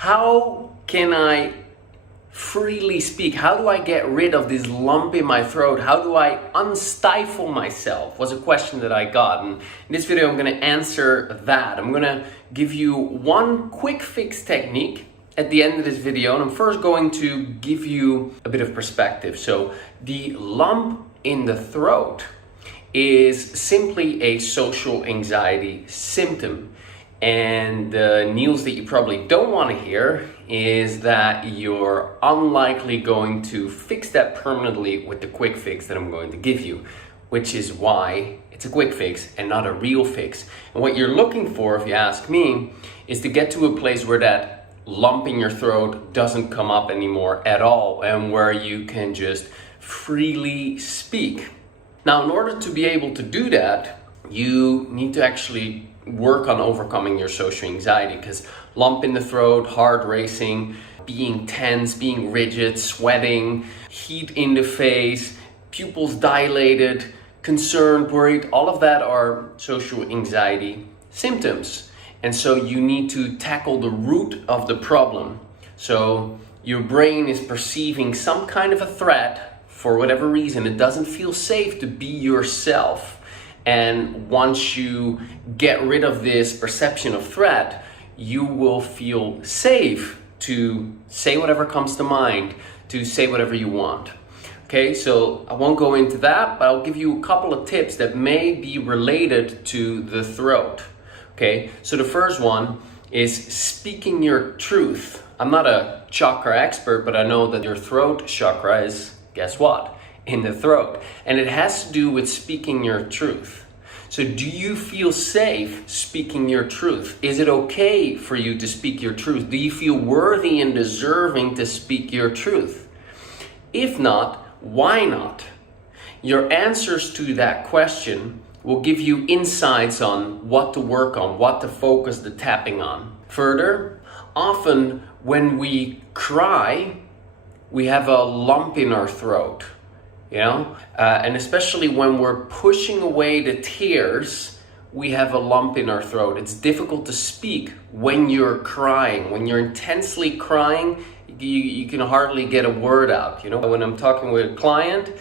How can I freely speak? How do I get rid of this lump in my throat? How do I unstifle myself? Was a question that I got. And in this video, I'm going to answer that. I'm going to give you one quick fix technique at the end of this video. And I'm first going to give you a bit of perspective. So the lump in the throat is simply a social anxiety symptom. And the news that you probably don't want to hear is that you're unlikely going to fix that permanently with the quick fix that I'm going to give you, which is why it's a quick fix and not a real fix. And what you're looking for, if you ask me, is to get to a place where that lump in your throat doesn't come up anymore at all, and where you can just freely speak. Now, in order to be able to do that, you need to actually work on overcoming your social anxiety, because lump in the throat, heart racing, being tense, being rigid, sweating, heat in the face, pupils dilated, concerned, worried, all of that are social anxiety symptoms. And so you need to tackle the root of the problem. So your brain is perceiving some kind of a threat for whatever reason. It doesn't feel safe to be yourself. And once you get rid of this perception of threat, you will feel safe to say whatever comes to mind, to say whatever you want. Okay, so I won't go into that, but I'll give you a couple of tips that may be related to the throat. Okay, so the first one is speaking your truth. I'm not a chakra expert, but I know that your throat chakra is, guess what? In the throat. And it has to do with speaking your truth. So do you feel safe speaking your truth? Is it okay for you to speak your truth? Do you feel worthy and deserving to speak your truth? If not, why not? Your answers to that question will give you insights on what to work on, what to focus the tapping on. Further, often when we cry, we have a lump in our throat. And especially when we're pushing away the tears, we have a lump in our throat. It's difficult to speak when you're crying. When you're intensely crying, you can hardly get a word out. When I'm talking with a client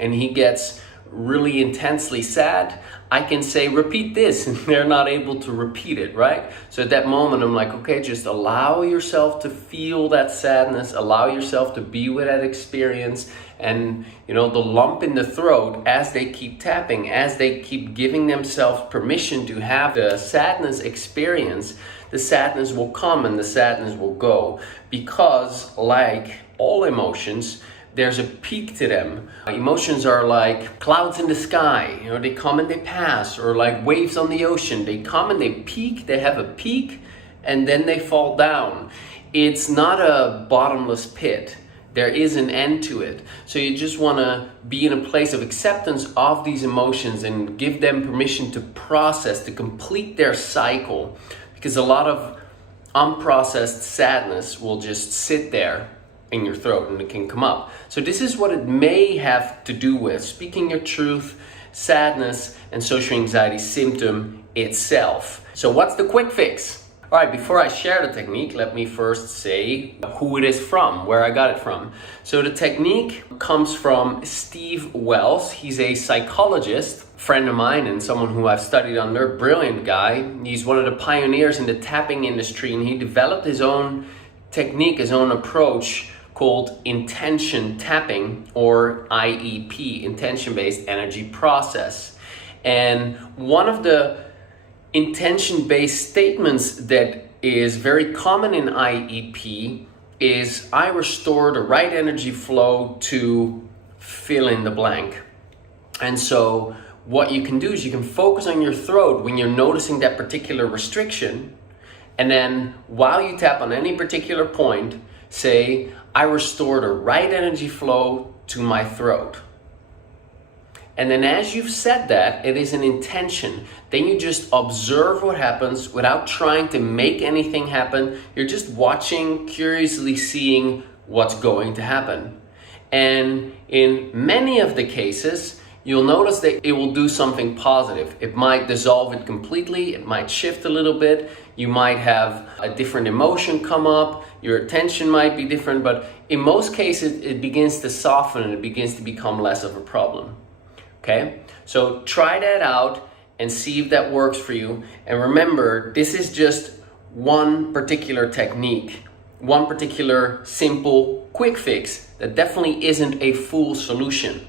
and he gets really intensely sad, I can say, repeat this, and they're not able to repeat it, right? So at that moment, I'm like, okay, just allow yourself to feel that sadness, allow yourself to be with that experience. And the lump in the throat, as they keep tapping, as they keep giving themselves permission to have the sadness experience, the sadness will come and the sadness will go. Because like all emotions, there's a peak to them. Emotions are like clouds in the sky. They come and they pass, or like waves on the ocean. They come and they peak, they have a peak, and then they fall down. It's not a bottomless pit. There is an end to it. So you just want to be in a place of acceptance of these emotions and give them permission to process, to complete their cycle. Because a lot of unprocessed sadness will just sit there in your throat and it can come up. So this is what it may have to do with: speaking your truth, sadness, and social anxiety symptom itself. So what's the quick fix? All right, before I share the technique, let me first say who it is from, where I got it from. So the technique comes from Steve Wells. He's a psychologist, friend of mine, and someone who I've studied under. Brilliant guy. He's one of the pioneers in the tapping industry, and he developed his own technique, his own approach called intention tapping, or IEP, intention-based energy process. And one of the intention-based statements that is very common in IEP is, I restore the right energy flow to fill in the blank. And so what you can do is you can focus on your throat when you're noticing that particular restriction. And then while you tap on any particular point, say, I restore the right energy flow to my throat. And then as you've said that, it is an intention. Then you just observe what happens without trying to make anything happen. You're just watching, curiously seeing what's going to happen. And in many of the cases, you'll notice that it will do something positive. It might dissolve it completely, it might shift a little bit, you might have a different emotion come up, your attention might be different, but in most cases it begins to soften and it begins to become less of a problem. Okay, so try that out and see if that works for you. And remember, this is just one particular technique, one particular simple quick fix that definitely isn't a full solution.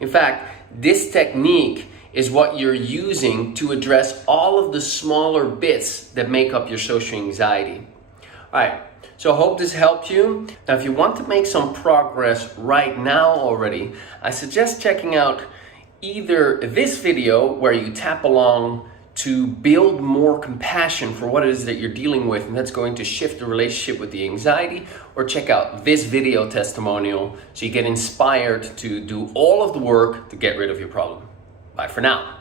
In fact, this technique is what you're using to address all of the smaller bits that make up your social anxiety. All right, so I hope this helped you. Now, if you want to make some progress right now already, I suggest checking out either this video where you tap along to build more compassion for what it is that you're dealing with, and that's going to shift the relationship with the anxiety, or check out this video testimonial so you get inspired to do all of the work to get rid of your problem. Bye for now.